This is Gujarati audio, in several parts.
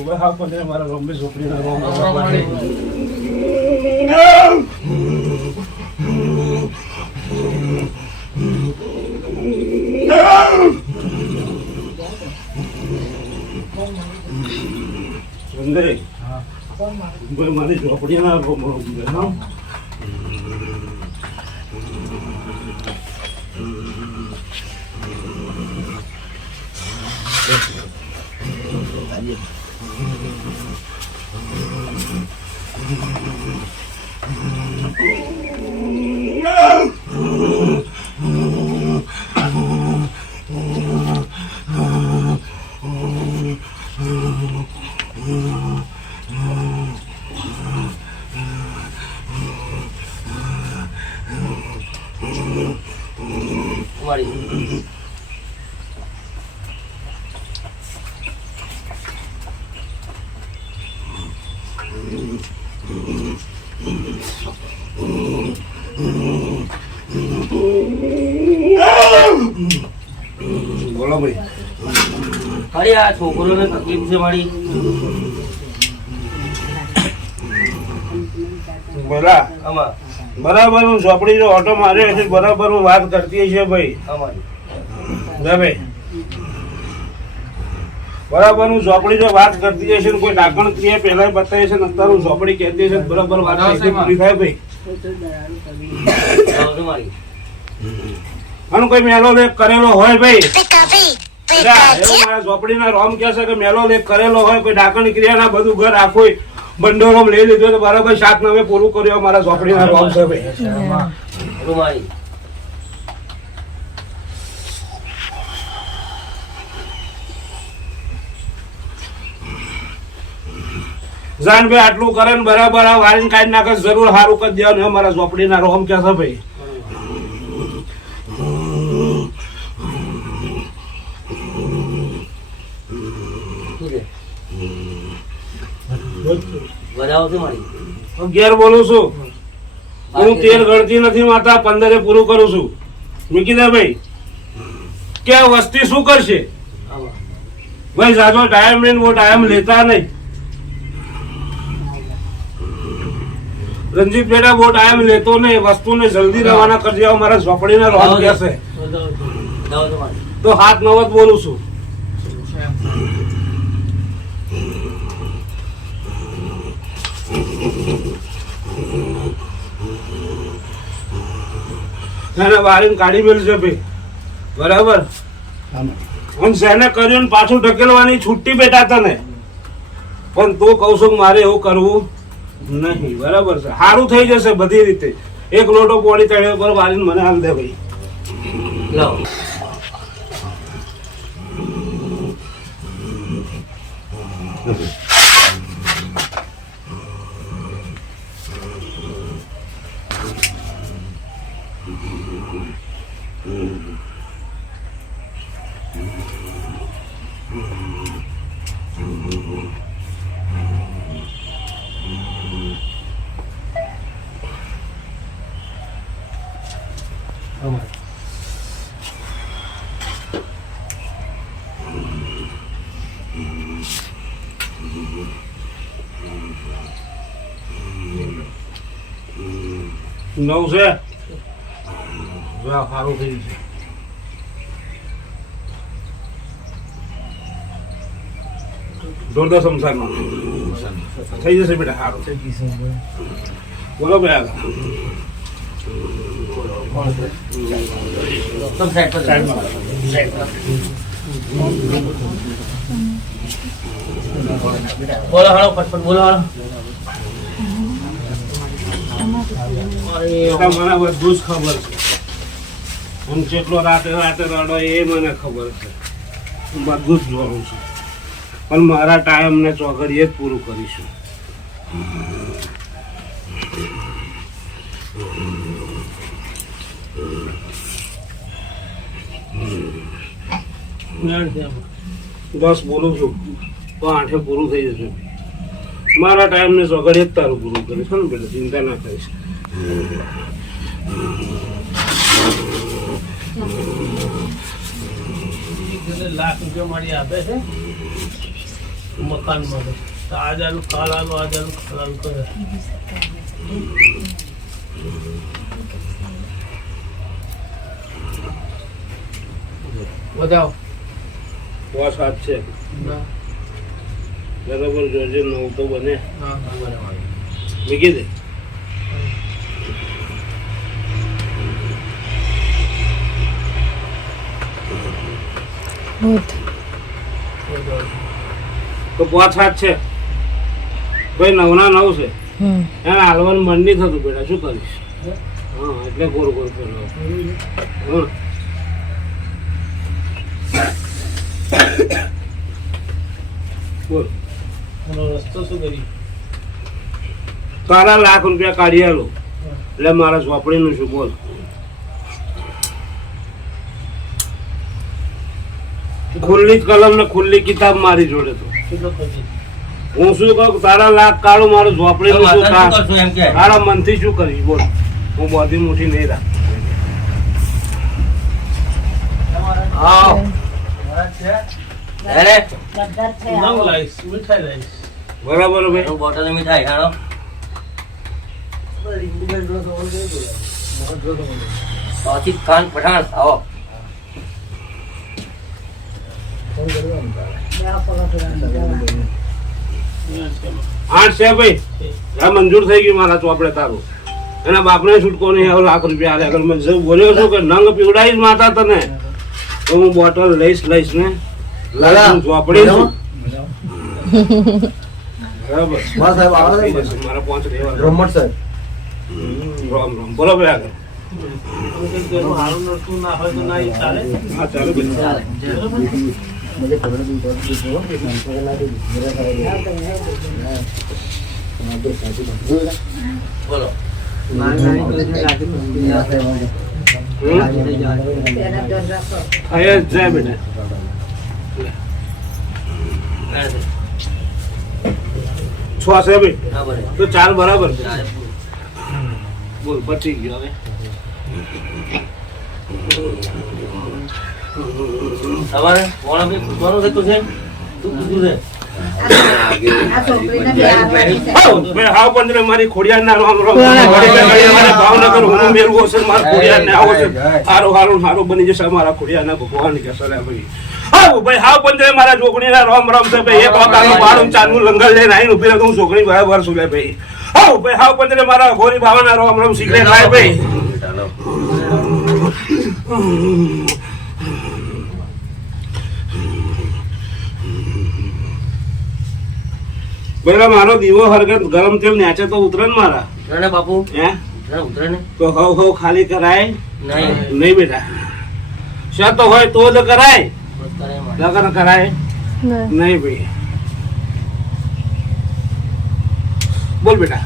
ઉભા હા પણ મારા રોમે ઝોપડીના રોમ સુંદરી મારી ઝોપડીના રોમ રોમ બોલો ભાઈ અરે આ છોકરોને તકલીફ છે મારી બોલા આમાં બરાબર હું ઝોપડી જો ઓટો માર્યો છે બરાબર હું વાત કરતી છે ભાઈ અમારી ભાઈ બરાબર હું ઝોપડી જો વાત કરતી હશે કોઈ ડાકણ ક્રિયા પહેલા બતાવી છે અત્યારે હું ઝોપડી કહેતી છે બરાબર વાત પૂરી થાય ભાઈ અને કોઈ મેલો લેખ કરેલો હોય ભાઈ મારા ઝોપડીના રોમ કહે છે કે મેલો લેખ કરેલો હોય કોઈ ડાકણ ક્રિયાના બધું ઘર આખો બંડોરો લઈ લીધો તો બરાબર 7-9 પૂરું કર્યું મારા ઝોપડીના રોમ છે ભાઈ જાન ભાઈ આટલું કરે ને બરાબર આ વારીને કાઢી નાખે જરૂર સારું કરી દેવાનું મારા ઝોપડીના રોમ કે છે ભાઈ ઘેર બોલું છું હું 13 ગણતી નથી માતા 15 પૂરું કરું છું મૂકી દે ભાઈ કે વસ્તી શું કરશે ભાઈ જાજો ટાઈમ લઈને वो टाइम लेता नहीं रंजीत बेटा वो टाइम लेतो नहीं वस्तु ने जल्दी रवाना कर दिया हमारा झोपड़ी ना रोम कैसे तो हाथ नवत बोलू છું વારીને કાઢી મેળશે ભાઈ બરાબર હું જેને કર્યું પાછું ઢકેલવાની છૂટી બેટા તને પણ તું કહું છું મારે એવું કરવું નહીં બરાબર છે સારું થઈ જશે બધી રીતે એક લોટો પોણી ચડ્યો પર વારીને મને હાલ દે ભાઈ લાવ નવ છે સારું થઈ છે જોરદાર સંસારમાં થઈ જશે બેટા સારું બોલો ભાઈ બોલો હાલો ફટફટ બોલો હાલો મને બધું જ ખબર છે હું જેટલો રાતે રડો એ મને ખબર છે હું બધું જ જોઉં છું પણ મારા ટાઈમને ચોઘડીએ જ પૂરું કરીશું બસ બોલું છું તો 8 પૂરું થઈ જશે મારા ટાઈમને ચોઘડીએ જ તારું પૂરું કરીશ ને બેટા ચિંતા ના કરીશ ₹1,00,000 મારી આપે છે મકાનમાં તો આજ આલુ કાલ આલુ આજ આલુ કાલ આલુ કરે બતાવો બસ વાત છે ના બરાબર જોજે 9 તો બને હા બરાબર મૂકી દે તો 5 7 છે ભાઈ 9 ના 9 છે એને હાલવાનું મન નહીં થતું બેટા શું કરીશ હા એટલે ગોળ ગોળ ફેરવો હા બોલ એનો રસ્તો શું કરી તારા લાખ રૂપિયા કાઢી આલો એટલે મારા ઝોપડીનું શું બોલ ખુલ્લી કલમ ને ખુલ્લી કિતાબ મારી જોડે તો કેટલો ખર્ચી હું શું કહું તારા લાખ કાઢું મારું ઝોપડીનું શું માતાજી શું કરશો એમ કે તારા મનથી શું કરીશ બોલ હું બધી મુઠ્ઠી નહીં રાખ આવ અરે નવ લાઈસ મીઠાઈ લાઈસ બરાબર ભાઈ હું બોટલ મીઠાઈ હાલો તોચિત ખાન પઠાણ આવો 8 છે ભાઈ આ મંજૂર થઈ ગયું મારા ચોપડે તારું એના બાપને છૂટકો નહીં હવે લાખ રૂપિયા આલે અગર મેં જે બોલ્યો છું કે નંગ પીવડાવીશ માતા તને તો હું બોટલ લઈશ ને લાલા ચોપડી છું બરાબર થઈ જશે. મારા 5 રહેવા દો. રામ રામ બોલો ભાઈ આગળ હારું નડતું ના હોય તો ના ઈ ચાલે હા ચાલો ભાઈ ચાલે બોલો અહીંયા જ જાય બેટા છ છે ભાઈ હા બરાબર તો 4 બરાબર છે ચાલે. બોલ પતી ગયો હવે તમારે કોણ બી પૂછવાનું થતું છે તું પૂછ્યું છે ભાઈ હાવ પંદરે મારી ખોડિયાર ના રામ રામ મારે ભાવનગર હું મેળવો છે મારા ખોડિયાર ને આવો છે હારું બની જશે મારા ખોડિયાર ના ભગવાન કે સરે ભાઈ હાવ ભાઈ હાવ પંદરે મારા છોકરી ના રામ રામ છે ભાઈ એક વાકાનું બાળું ચાનું લંગર લઈને આવીને ઉભી રહું છોકરી બરાબર શું લે ભાઈ હાવ ભાઈ હાવ પંદરે મારા ગોરી બાવા ના રામ રામ સિગરેટ લાય ભાઈ પેલા મારો દીવો હરગત ગરમ તેલ નેચે તો ઉતરે ને મારા ઉતરે ને બાપુ હે ઉતરે ને તો હવ ખાલી કરાય નહીં નહીં બેટા શત હોય તો જ કરાય બસ કરે એમાં. લગન કરાય નહીં ભાઈ બોલ બેટા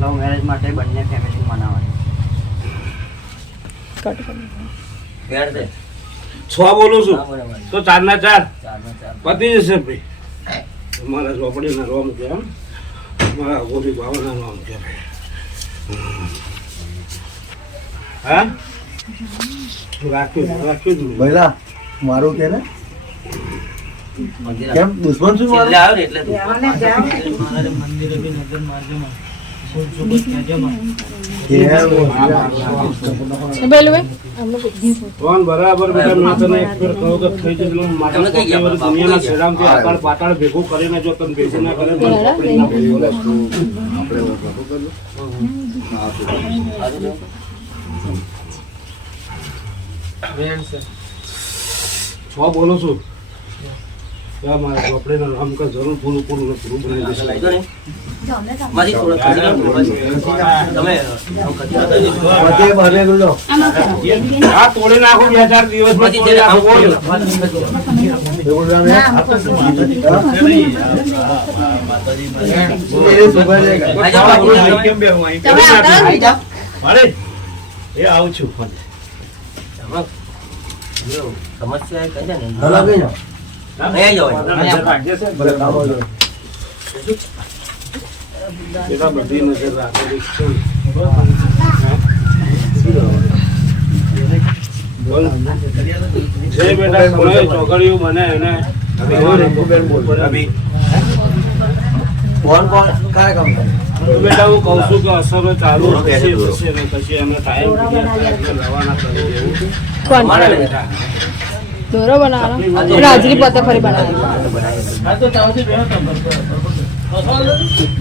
લવ મેરેજ માટે બંને ફેમિલી મનાવવાની બેડ દે 6 બોલું છું હા બરાબર તો 4 ના 4 ચાર ને ચાર પતી જશે ભાઈ મારા ઝોપડી ના રોમ કે મારા ગોરી બાવા ના રોમ કે હા રાખ્યું ભઈલા મારું કે ને મંદિર કેમ દુશ્મન છું છેલ્લે મારું આવ્યો ને એટલે તું મારે મંદિરે બી નજર મારજો માં સુબત કહેજો માં કોણ બરાબર બેટા મેં તને એક ફેર કહું કે થઈ જશે હું મારા તમે કઈ ગયા? પોતે દુનિયાના શેરામથી આકાળ પાતાળ ભેગું કરીને જો તને ભેગું ના કરે તો ચોપડી ના બોલે. બેન છે 6 બોલું છું ત્યાં મારા ચોપડીના નામ કે જરૂર પૂરું પૂરું બનાવી દેશે લઈ દો ને મારી થોડો તમે આમ કચરા કરી દો. પતે બને ગુલો આ તોડી નાખું 2-4 દિવસમાં મારી તોડી જેને આમ નાખું. બોલો. એ બોલવા એ સુબહ દેગા આઈ જાઓ બાપુ, તમે. એ આવું છું હમણાં જો, સમસ્યા એ કહી દે ને હલા ગઈ અહીં આવી જાઓ. બરે કામ હોય બેટા બધી નજર રાખેલી છે. બોલ. જે બેટા કોણે ચોકડીયું બને એને રિંકુબેન બોલ. કોણ કાય કામ કરે? તો બેટા હું કહું છું કે અસરો ચાલુ થશે ને પછી અમે ટાઈમ રવાના કરી દેવું. કોણ મારે બેટા દોરો બનાવવાનો રાજલી પત્તા ફરી બનાવવાનો આ તો તાવથી બેહો તો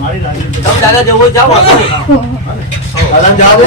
મારી રાજી તમે દાદા જવું હોય જાઓ આરામ જાવ દે.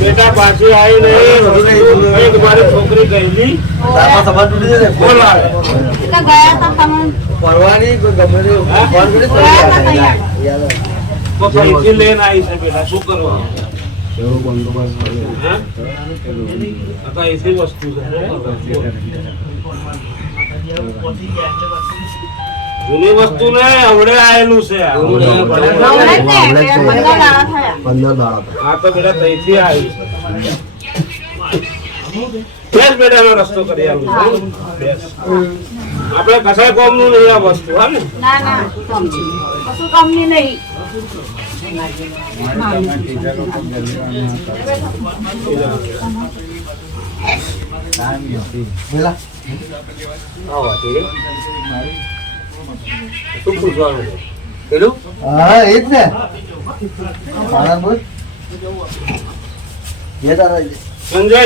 બેટા પાછી આવી નહીં મારી છોકરી ગયેલી તારા સભા તૂટી જશે. બોલ આવે. પરવાની કોઈ ગમે તે ફોન કરી તો યાદ આવે. તો કઈથી લઈને આવી છે બેટા શું કરવાનું? હા? આ કઈથી વસ્તુ છે જૂની વસ્તુ ને આવડે આવેલું છે આ. હા તો બેટા તઈથી આવી બેસ બેટા એનો રસ્તો કરી આવું બેસ. આપણે કસાય કોમ નું નહીં આ વસ્તુ હા ને ના ના કશું કંપની નહીં પેલા શું પૂછવાનું છે પેલું હા એ જ ને. આનંદ બોલ. જે તારા સંજય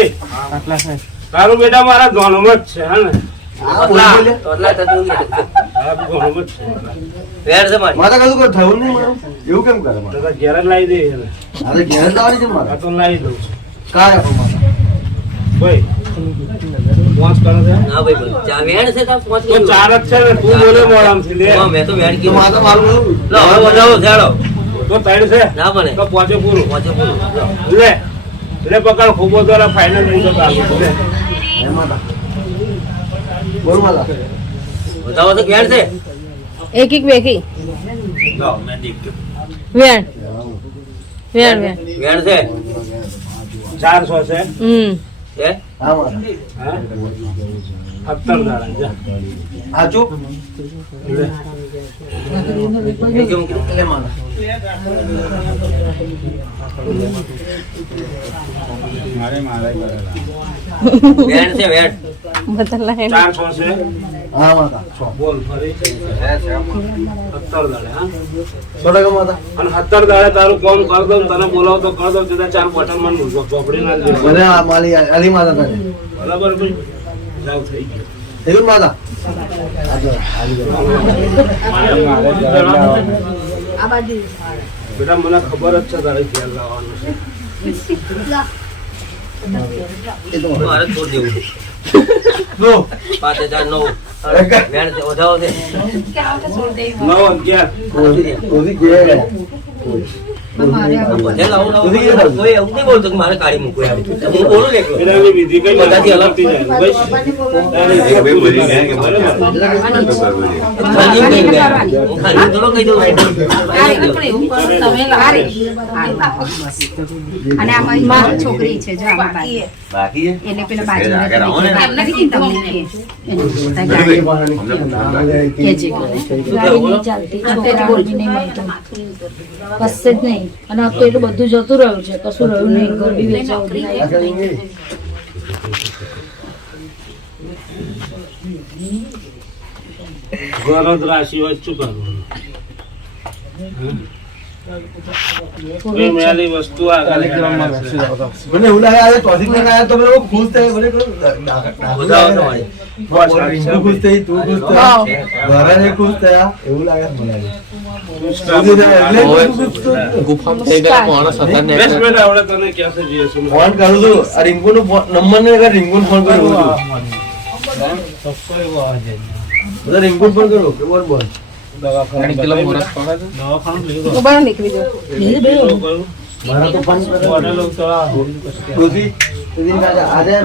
તારું બેટા મારા ધોનમાં જ છે હા ને આ બોલ બોલે. તોતલા થતું હા ધોનમાં જ છે વેર છે મારી મારે કશું કોઈ થયું નહીં મારું. એવું કેમ કરે મારે? તો ઘેર જ લાવી દે એને. અરે ઘેર જ આવવાની છે મારે. આ તો લાવી દઉં છું કાંઈ આપો મારે. ભાઈ પાંચ કરે છે ના ભાઈ બોલ ચા વેણ છે તો પાંચ તો ચાર જ છે ને તું બોલે મોડામથી લે હા, મેં તો વેણ તો કીધું મારે તો મારું બધું. લો હવે વધાવો ચાલો તો ત્રણ છે ના બને તો પાંચે પૂરું પાંચે પૂરું લે લે પકડ ખૂબો દ્વારા ફાઇનલ મુજબ આપું લે હે માતા. બોલ માતા. વધાવો તો વેણ છે એક એક બેકી વેણ વેણ વેણ વેણ છે 400 છે છે હા માતા. હા 17 દાડા જા હાચું? લે એ કેમ કીધું લે માતા. વેણ છે વેણ બદલા હે 400 છે હા માતા. બોલ ફરી 17 દાડા હા 100% માતા. અને 17 દાડે તારું કામ કર દઉં તને બોલાવ તો કર દઉં સીધા 4 બટન માં ચોપડી ના દે ભલે આ માલી અલી માતા તને. બરાબર ભાઈ જાવ થઈ ગયું એવું માતા. આ બાજુ બેટા મને ખબર જ છે તારે ઘેર લાવવાનું છે એ તો મારે છોડ દેવું લો. 5009 વેણ છે વધાવો છે 9 11 ઓલી ગયા ગયા. બધે લાવું લાવું કોઈ એવું નહીં બોલતો કે મારે કાઢી મૂકવું એમ. હું બોલું ને એકલો. બેટાની વિધિ કઈ બધાથી અલગ થઈ જાય બસ ખાલી નહીં બે. હું ખાલી થોડો કહી દઉં અને આમાં મારી છોકરી છે જો આમાં બાકી બાકી છે? એટલે પેલા બાજુ એમને કીધું તમને કે કશે જ નહીં અને આ તો એટલું બધું જતું રહ્યું છે કશું રહ્યું નહીં ઘર બી વેચાવું બી નહીં. આ કરી ગઈ. ગરજ રાશિ હોય શું કરવાનું કોઈ મેલી વસ્તુ આગળ મને એવું લાગે આજે ચોથી ને આયા તો મને બહુ ખુશ થાય. મને કહું, વધાવો તો મારી. રિંકુ ખુશ થઈ, તું ખુશ થઈ, હા. ઘરે ખુશ થયા. એવું લાગે મને. બેસ બેટા આવડે તને ક્યાં છે જઈએ છું ફોન કરું છું. આ રિંકુનો નંબર ને રિંકુને ફોન કરું છું. બધા રિંકુને ફોન કરું કે બોલ બોલ. તો બહાર નીકળી જાઓ. મારા તો ફોન હોટેલ ઉતરા તુલસી આજે